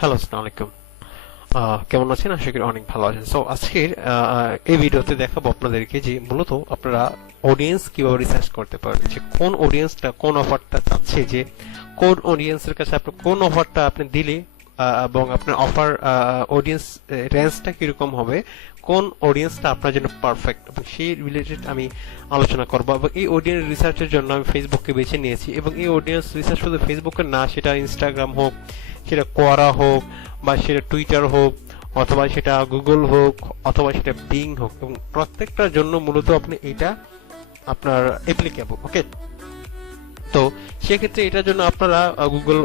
Hello, আসসালামু আলাইকুম। কেমন আছেন? আশা করি অনেক ভালো আছেন। সো আজকের এই ভিডিওতে দেখাবো আপনাদেরকে যে মূলত আপনারা অডিয়েন্স কিভাবে রিসার্চ করতে পারবেন, যে কোন অডিয়েন্সটা কোন অফারটা চাচ্ছে, যে কোন অডিয়েন্সের কাছে আপনি কোন অফারটা আপনি দিলে এবং আপনার অফার অডিয়েন্স রেঞ্জটা কিরকম হবে, কোন অডিয়েন্সটা আপনার জন্য পারফেক্ট, এবং সেই রিলেটেড আমি আলোচনা করবো। এবং এই অডিয়েন্স রিসার্চের জন্য আমি ফেসবুককে বেছে নিয়েছি, এবং এই অডিয়েন্স রিসার্চ শুধু ফেসবুকের না, সেটা ইনস্টাগ্রাম হোক, সেটা কোয়ারা হোক, বা সেটা টুইটার হোক, অথবা সেটা গুগল হোক, অথবা সেটা বিং হোক, এবং প্রত্যেকটার জন্য মূলত আপনি এটা আপনার অ্যাপ্লিকেবল। ওকে, তো সেক্ষেত্রে এটার জন্য আপনারা গুগল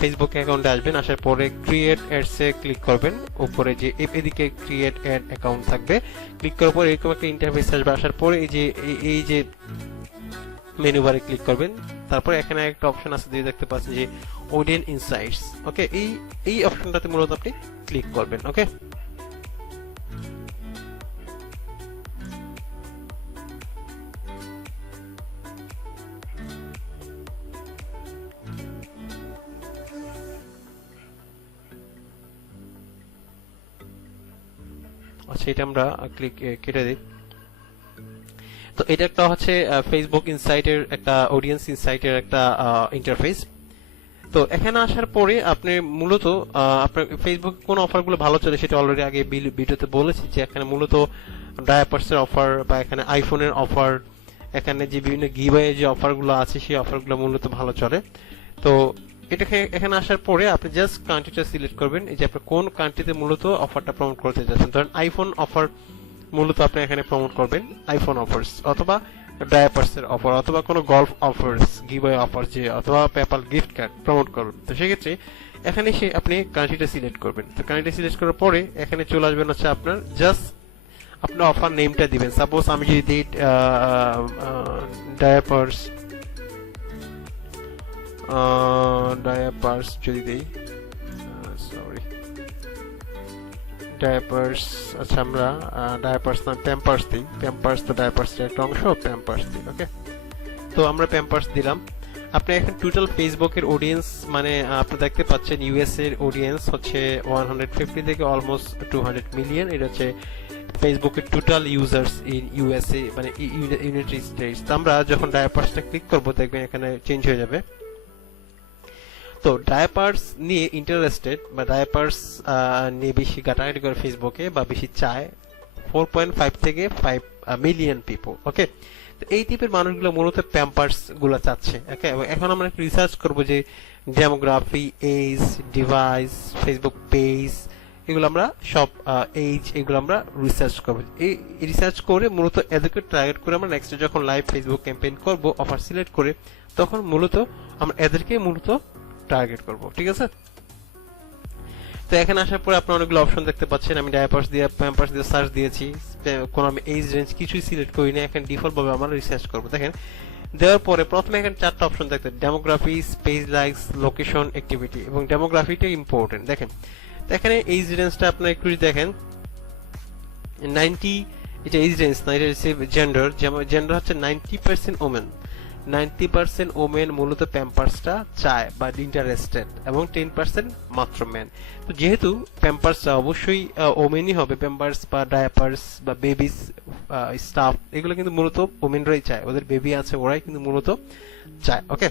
ফেসবুক অ্যাকাউন্টে আসবেন, আসার পরে ক্রিয়েট অ্যাডসে ক্লিক করবেন। উপরে যে এদিকে ক্রিয়েট অ্যাড অ্যাকাউন্ট থাকবে, ক্লিক করার পরে এরকম একটা ইন্টারফেস আসবে। আসার পরে এই যে মেনু বারে ক্লিক করবেন, তারপর এখানে একটা অপশন আছে যে দেখতে পাচ্ছেন যে অডিয়েন্স ইনসাইটস। ওকে, এই অপশনটাতে মূলত আপনি ক্লিক করবেন। ওকে, আচ্ছা, এটা আমরা ক্লিক কেটে দিই। তো এটা একটা হচ্ছে ফেসবুক ইনসাইটের একটা অডিয়েন্স ইনসাইটের একটা ইন্টারফেস। তো এখানে আসার পরে আপনি মূলত আপনার ফেসবুক কোন অফারগুলো ভালো চলে সেটা অলরেডি আগে ভিডিওতে বলেছি, যে এখানে মূলত ডায়াপার্সের অফার, বা এখানে আইফোনের অফার, এখানে যে বিভিন্ন গিভওয়ে যে অফারগুলো আছে সেই অফারগুলো মূলত ভালো চলে। তো এটাকে এখানে আসার পরে আপনি জাস্ট কান্ট্রিটা সিলেক্ট করবেন, এই যে আপনি কোন কান্ট্রিতে মূলত অফারটা প্রমোট করতে যাচ্ছেন। ধরেন আইফোন অফার মূলত আপনি এখানে প্রমোট করবেন, আইফোন অফার্স, অথবা ডায়াপার্সের অফার, অথবা কোনো গলফ অফার্স, গিভওয়ে অফার, যে অথবা পেপাল গিফট কার্ড প্রমোট করবেন। তো সেক্ষেত্রে এখানে আপনি কান্ট্রিটা সিলেক্ট করবেন। তো কান্ট্রিটা সিলেক্ট করার পরে এখানে চলে আসবেন হচ্ছে আপনার জাস্ট আপনার অফার নেমটা দিবেন। সাপোজ আমি যদি দিই ডায়াপার্স যদি দিই, সরি ডায়াপার্স, আচ্ছা আমরা ডায়াপার্স না প্যাম্পার্স দিই, প্যাম্পার্স তো ডায়াপার্সের একটা অংশ, প্যাম্পার্স দিই। ওকে, তো আমরা প্যাম্পার্স দিলাম। আপনি এখন টোটাল ফেসবুকের অডিয়েন্স মানে আপনি দেখতে পাচ্ছেন ইউএস এর অডিয়েন্স হচ্ছে 150 থেকে অলমোস্ট 200 মিলিয়ন। এটা হচ্ছে ফেসবুকের টোটাল ইউজার্স ইন ইউএসএ, মানে ইউনাইটেড স্টেটস। তো আমরা যখন ডায়াপার্সটা ক্লিক করব দেখবেন এখানে চেঞ্জ হয়ে যাবে। তো ডায়াপার্স নিয়ে ইন্টারেস্টেড, বা ডায়াপার্স নিয়ে বেশি ঘাটাঘাটি করে ফেসবুকে, বা বেশি চায় 4.5 থেকে 5 মিলিয়ন পিপল। ওকে, তো এই টাইপের মানুষগুলো মূলত প্যাম্পার্স গুলো চাচ্ছে। ওকে, এখন আমরা একটু রিসার্চ করব যে demography, age, device, Facebook page, এগুলো আমরা সব এজ, এগুলো আমরা রিসার্চ করব। এই রিসার্চ করে মূলত এদেরকে টার্গেট করে আমরা নেক্সট যখন লাইভ ফেসবুক ক্যাম্পেইন করব, অফার সিলেক্ট করে, তখন মূলত আমরা এদেরকে মূলত টার্গেট করব। ঠিক আছে, তো এখানে আসার পরে আপনি অনেকগুলো অপশন দেখতে পাচ্ছেন। আমি ডায়াপার্স দিয়ে প্যাম্পার্স দিয়ে সার্চ দিয়েছি, কোন আমি এজ রেঞ্জ কিছুই সিলেক্ট করি না। এখন ডিফল্ট ভাবে আমরা রিসার্চ করব। দেখেন, দেওয়ার পরে প্রথমে এখানে চারটা অপশন দেখতে, demography, page likes, location, activity, এবং ডেমোগ্রাফিটা ইম্পর্টেন্ট। দেখেন, তো এখানে এজ রেঞ্জটা আপনারা একটু দেখেন 90, এটা এজ রেঞ্জ না, এটা হচ্ছে জেন্ডার। জেন্ডার হচ্ছে 90% ওমেন। 90% ওমেন মূলত প্যাম্পার্সটা চায় বা ইন্টারেস্টেড, এবং 10% মাত্র মেন। তো যেহেতু প্যাম্পার্সটা অবশ্যই ওমেনই হবে, প্যাম্পার্স বা ডায়াপার্স বা বেবিস স্টাফ, এগুলো কিন্তু মূলত ওমেনরাই চায়, ওদের বেবি আছে ওরাই কিন্তু মূলত চায়। ওকে,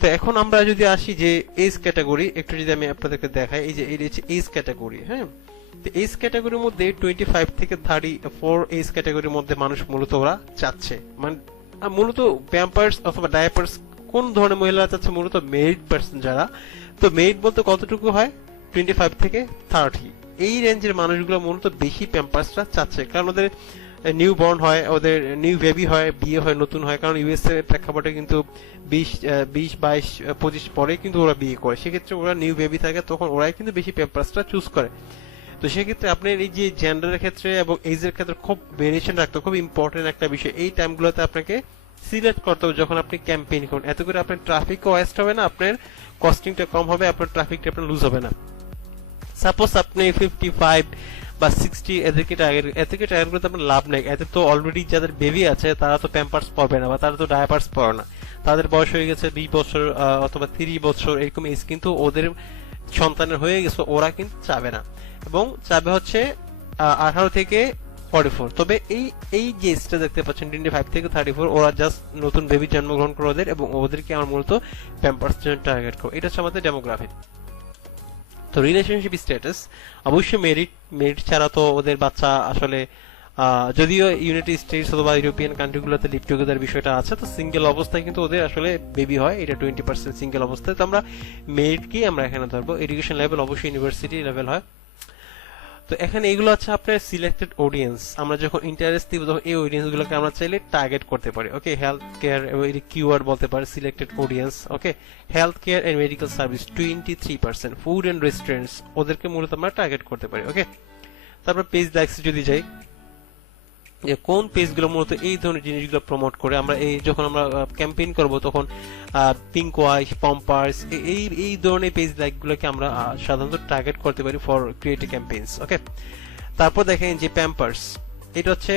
তো এখন আমরা যদি আসি যে এজ ক্যাটাগরি, একটু যদি আমি আপনাদেরকে দেখাই, এই যে এটা হচ্ছে এজ ক্যাটাগরি। হ্যাঁ, তো এজ ক্যাটাগরির মধ্যে 25 থেকে 34 এজ ক্যাটাগরির মধ্যে মানুষ মূলত ওরা চাচ্ছে, মানে মূলত প্যাম্পার্স অথবা ডায়াপার্স কোন ধরনের মহিলারা চাচ্ছে, মূলত মেরিড পার্সন যারা। তো মেরিড বলতে কতটুকু হয়, 25 থেকে 30, এই রেঞ্জের মানুষগুলো মূলত বেশি প্যাম্পার্সটা চাচ্ছে, কারণ ওদের নিউ বর্ন হয়, ওদের নিউ বেবি হয়, বিয়ে হয়, নতুন হয়। কারণ ইউএসএ প্রেক্ষাপটে কিন্তু 20, 22, 25 পরে কিন্তু ওরা বিয়ে করে, সেক্ষেত্রে ওরা নিউ বেবি থাকে, তখন ওরাই কিন্তু বেশি প্যাম্পার্সটা চুজ করে। তো সেক্ষেত্রে আপনার এই যে জেন্ডারের ক্ষেত্রে এবং এজের ক্ষেত্রে খুব ভেরিয়েশন রাখতে খুব ইম্পর্টেন্ট একটা বিষয়। এই টাইমগুলোতে আপনাকে সিলেক্ট করতে হবে যখন আপনি ক্যাম্পেইন করেন, এত করে আপনার ট্রাফিকও ওয়েস্ট হবে না, আপনার কস্টিংটা কম হবে, আপনার ট্রাফিকটা আপনার লুজ হবে না। সাপোজ আপনি 55 বা 60 এদেরকে টার্গেট করতে আপনার লাভ নেই। এতে তো অলরেডি যাদের বেবি আছে তারা তো প্যাম্পার্স পরবে না, বা তারা তো ডায়াপার্স পরে না, তাদের বয়স হয়ে গেছে 20 বছর অথবা 30 বছর এরকম এজ, কিন্তু ওদের সন্তানের হয়ে গেছে ওরা কিন্তু চাবে না, এবং চাবে হচ্ছে 18 থেকে 44। তবে এই যে এজটা দেখতে পাচ্ছেন 25 থেকে 34, ওরা জাস্ট নতুন বেবি জন্মগ্রহণ করে ওদের, এবং ওদেরকে আমার মূলত প্যাম্পার্স জন্য টার্গেট করব। এটা হচ্ছে আমাদের ডেমোগ্রাফি। তো রিলেশনশিপ স্ট্যাটাস অবশ্যই মেরিট ছাড়া তো ওদের বাচ্চা আসলে, যদিও ইউনাইটেড স্টেটস অথবা ইউরোপিয়ান কান্ট্রিগুলোতে লিভ টুগেদার বিষয়টা আছে, তো সিঙ্গেল অবস্থায় কিন্তু ওদের আসলে বেবি হয়, এটা 20% সিঙ্গেল অবস্থায়। তো আমরা মেরিটকেই আমরা এখানে ধরবো। এডুকেশন লেভেল অবশ্যই ইউনিভার্সিটি লেভেল হয়। তো এখানে এগুলো হচ্ছে আপনার সিলেক্টেড অডিয়েন্স। আমরা যখন ইন্টারেস্ট দিব তখন এই অডিয়েন্স গুলোকে আমরা চাইলে টার্গেট করতে পারি। ওকে, হেলথ কেয়ার এবং কিওয়ার্ড বলতে পারি selected audience. Okay, health care and medical service 23%, food and restaurants ওদেরকে মূলত আমরা টার্গেট করতে পারি। ওকে, তারপর পেজ লাইকস যদি যাই, যে কোন পেজগুলো মূলত এই ধরনের জিনিসগুলো প্রমোট করে। আমরা এই যখন আমরা ক্যাম্পেইন করব তখন পিঙ্ক ওয়াইশ, পম্পার্স, এই ধরনের পেজ লাইকগুলোকে আমরা সাধারণত টার্গেট করতে পারি ফর ক্রিয়েটিভ ক্যাম্পেইনস। ওকে, তারপর দেখেন যে প্যাম্পার্স, এটা হচ্ছে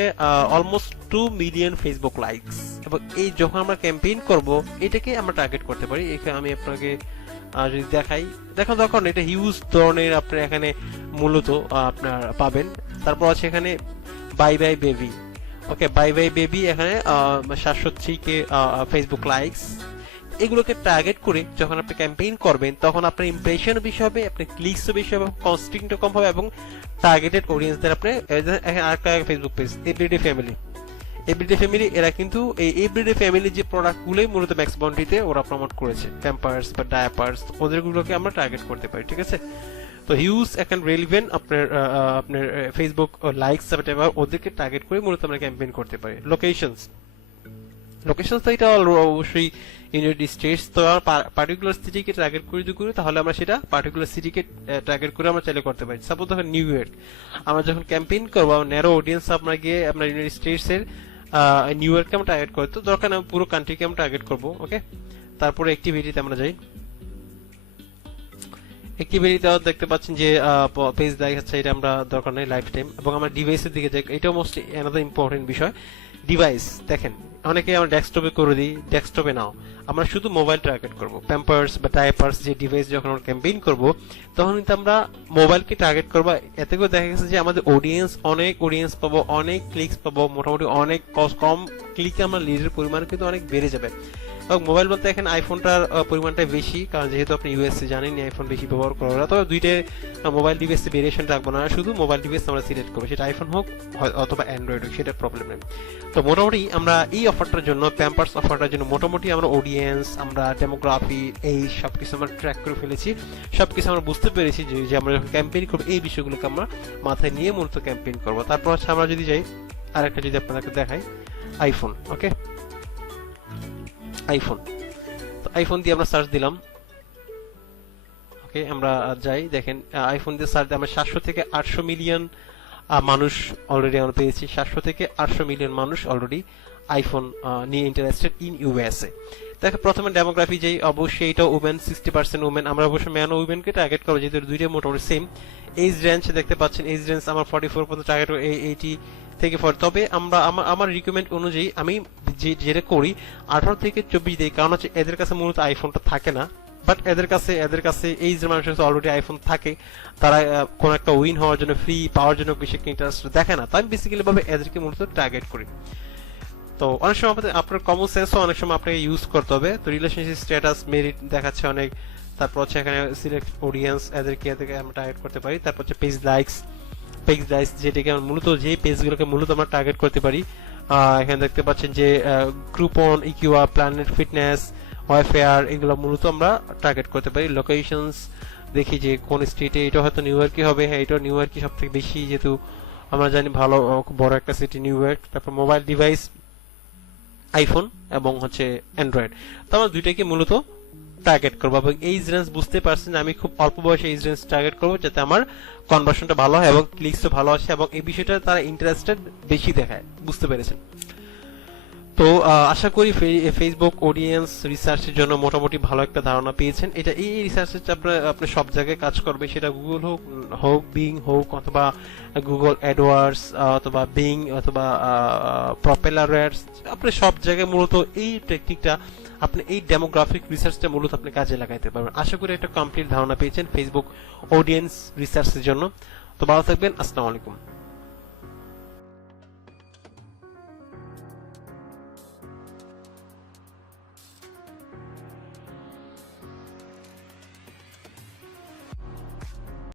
অলমোস্ট 2 মিলিয়ন ফেসবুক লাইকস, এবং এই যখন আমরা ক্যাম্পেইন করব এটাকে আমরা টার্গেট করতে পারি। এখানে আমি আপনাকে যদি দেখাই, দেখো তখন এটা হিউজ ধরনের আপনার এখানে মূলত আপনার পাবেন। তারপর আছে এখানে বাই বাই বেবি। ওকে, বাই বাই বেবি এখানে 703 ফেসবুক লাইকস। এগুলোকে টার্গেট করে যখন আপনি ক্যাম্পেইন করবেন তখন আপনার ইমপ্রেশন বেশি হবে, আপনার ক্লিকসও বেশি হবে, কস্টিংটা কম হবে, এবং টার্গেটেড অডিয়েন্সদের আপনি আরেকটা ফেসবুক পেজ এভরিডে ফ্যামিলি এরা কিন্তু এই এভরিডে ফ্যামিলি যে প্রোডাক্টগুলোই মূলত ম্যাক্স বাউন্ডারিতে ওরা প্রমোট করেছে, প্যাম্পার্স বা ডায়াপার্স, ওদেরগুলোকে আমরা টার্গেট করতে পারি। ঠিক আছে, তো হিউজ এখন রেলিভেন্ট আপনার ফেসবুক লাইকস ওদেরকে টার্গেট করে মূলত আমরা ক্যাম্পেইন করতে পারি। লোকেশনস তো এটা অবশ্যই ইউনাইটেড স্টেটস। তো পার্টিকুলার সিটিকে টার্গেট করে যদি করি তাহলে আমরা সেটা পার্টিকুলার সিটিকে টার্গেট করে আমরা চাইলে করতে পারি। সাপোজ দেখেন নিউ ইয়র্ক, আমরা যখন ক্যাম্পেইন করবো ন্যারো অডিয়েন্স আপনার গিয়ে আপনার ইউনাইটেড স্টেটস এর নিউ ইয়র্ককে আমরা টার্গেট করি, তো দরকার না পুরো কান্ট্রিকে আমরা টার্গেট করবো। ওকে, তারপরে অ্যাক্টিভিটিতে আমরা যাই। অ্যাক্টিভিটিতেও দেখতে পাচ্ছেন যে পেজ লাইক আছে, এটা আমরা দরকার নেই লাইফ টাইম। এবং আমরা ডিভাইসের দিকে যাই, এটাও মোস্ট অ্যানাদার ইম্পর্টেন্ট বিষয়। ডিভাইস দেখেন অনেকে আমরা ডেস্কটপে করে দিই, ডেস্কটপে নাও, আমরা শুধু মোবাইল টার্গেট করব। প্যাম্পার্স বা ডায়াপার্স যে ডিভাইস যখন আমরা ক্যাম্পেইন করব তখন কিন্তু আমরা মোবাইলকে টার্গেট করব। এতে করে দেখা গেছে যে আমাদের অনেক অডিয়েন্স পাবো, অনেক ক্লিকস পাবো, মোটামুটি অনেক কম ক্লিকে আমরা লিডের পরিমাণ কিন্তু অনেক বেড়ে যাবে। এবং মোবাইল বলতে এখানে আইফোনটার পরিমাণটা বেশি, কারণ যেহেতু আপনি ইউএসএ জানেন আইফোন বেশি ব্যবহার করা হয়। তবে দুইটা মোবাইল ডিভাইসে ভেরিয়েশন রাখবো না, শুধু মোবাইল ডিভাইস আমরা সিলেক্ট করবো, সেটা আইফোন হোক অথবা অ্যান্ড্রয়েড হোক, সেটা প্রবলেম নেই। তো মোটামুটি আমরা এই অফারটার জন্য, প্যাম্পার্স অফারটার জন্য মোটামুটি আমরা অডিয়েন্স, আমরা ডেমোগ্রাফি, এই সবকিছু আমরা ট্র্যাক করে ফেলেছি, সবকিছু আমরা বুঝতে পেরেছি যে আমরা যখন ক্যাম্পেইন করবো এই বিষয়গুলোকে আমরা মাথায় নিয়ে মূলত ক্যাম্পেইন করবো। তারপর হচ্ছে আমরা যদি যাই আরেকটা, যদি আপনাদেরকে দেখাই আইফোন। ওকে, আইফোন দিয়ে আমরা সার্চ দিলাম। ওকে, আমরা যাই, দেখেন আইফোন দিয়ে সার্চ আমরা 700 থেকে 800 মিলিয়ন মানুষ অলরেডি আমরা পেয়েছি। 700 থেকে 800 মিলিয়ন মানুষ অলরেডি আইফোন নিয়ে ইন্টারেস্টেড ইন ইউএসএ। দেখো প্রথমে ডেমোগ্রাফি যেই, অবশ্যই এটা ওমেন, 60% ওমেন। আমরা অবশ্যই ম্যান ও উইমেনকে টার্গেট করবো, যেহেতু দুইটা মোটামুটি সেম। এজ রেঞ্জ দেখতে পাচ্ছেন, এজ রেঞ্জ আমার 44 পর্যন্ত টার্গেট, 80 থেকে 40। তবে আমরা আমার রিকমেন্ড অনুযায়ী আমি যেটা করি 18 থেকে 24 দিই, কারণ হচ্ছে এদের কাছে মূলত আইফোনটা থাকে না, বাট এদের কাছে এই যে মানুষের অলরেডি আইফোন থাকে, তারা কোন একটা উইন হওয়ার জন্য, ফ্রি পাওয়ার জন্য বেশি ইন্টারেস্ট দেখে না। তাই আমি বেসিক্যালি ভাবে এদেরকে মূলত টার্গেট করি। তো অনেক সময় আপনার কমন সেন্সও অনেক সময় আপনাকে ইউজ করতে হবে। তো রিলেশনশিপ স্ট্যাটাস, মেরিট দেখাচ্ছে অনেক। তারপর হচ্ছে এখানে সিলেক্ট অডিয়েন্স, এদেরকে আমরা টার্গেট করতে পারি। তারপর হচ্ছে পেজ লাইকস, যেটাকে আমরা মূলত যে পেজগুলোকে মূলত আমরা টার্গেট করতে পারি। এখানে দেখতে পাচ্ছেন যে গ্রুপন, ইকিউআর, প্ল্যানেট ফিটনেস, ওয়াইফেয়ার, এগুলো মূলত আমরা টার্গেট করতে পারি। লোকেশনস দেখি যে কোন স্টেটে, এটা হয়তো নিউ ইয়র্কই হবে। হ্যাঁ, এটা নিউ ইয়র্কই সব থেকে বেশি, যেহেতু আমরা জানি ভালো বড় একটা সিটি নিউ ইয়র্ক। তারপর মোবাইল ডিভাইস আইফোন এবং হচ্ছে অ্যান্ড্রয়েড। তো আমরা দুইটাকে মূলত টার্গেট করবো। এবং এইজ রেঞ্জ বুঝতে পারছেন, আমি খুব অল্প বয়সে এইজ রেঞ্জ টার্গেট করবো, যাতে আমার কনভার্সনটা ভালো হয় এবং ক্লিকসও ভালো আসে, এবং এই বিষয়টা তারা ইন্টারেস্টেড বেশি দেখায়। বুঝতে পেরেছেন? তো আশা করি ফেসবুক অডিয়েন্স রিসার্চের জন্য মোটামুটি ভালো একটা ধারণা পেয়েছেন। এটা এই রিসার্চের আপনি সব জায়গায় কাজ করবে, সেটা গুগল হোক বিং হোক, অথবা গুগল অ্যাডওয়ার্ডস, অথবা বিং, অথবা প্রপেলার অ্যাডস, আপনি সব জায়গায় মূলত এই টেকনিকটা আপনি এই ডেমোগ্রাফিক রিসার্চটা মূলত আপনি কাজে লাগাইতে পারবেন। আশা করি একটা কমপ্লিট ধারণা পেয়েছেন ফেসবুক অডিয়েন্স রিসার্চের জন্য। তো ভালো থাকবেন, আসসালামু আলাইকুম।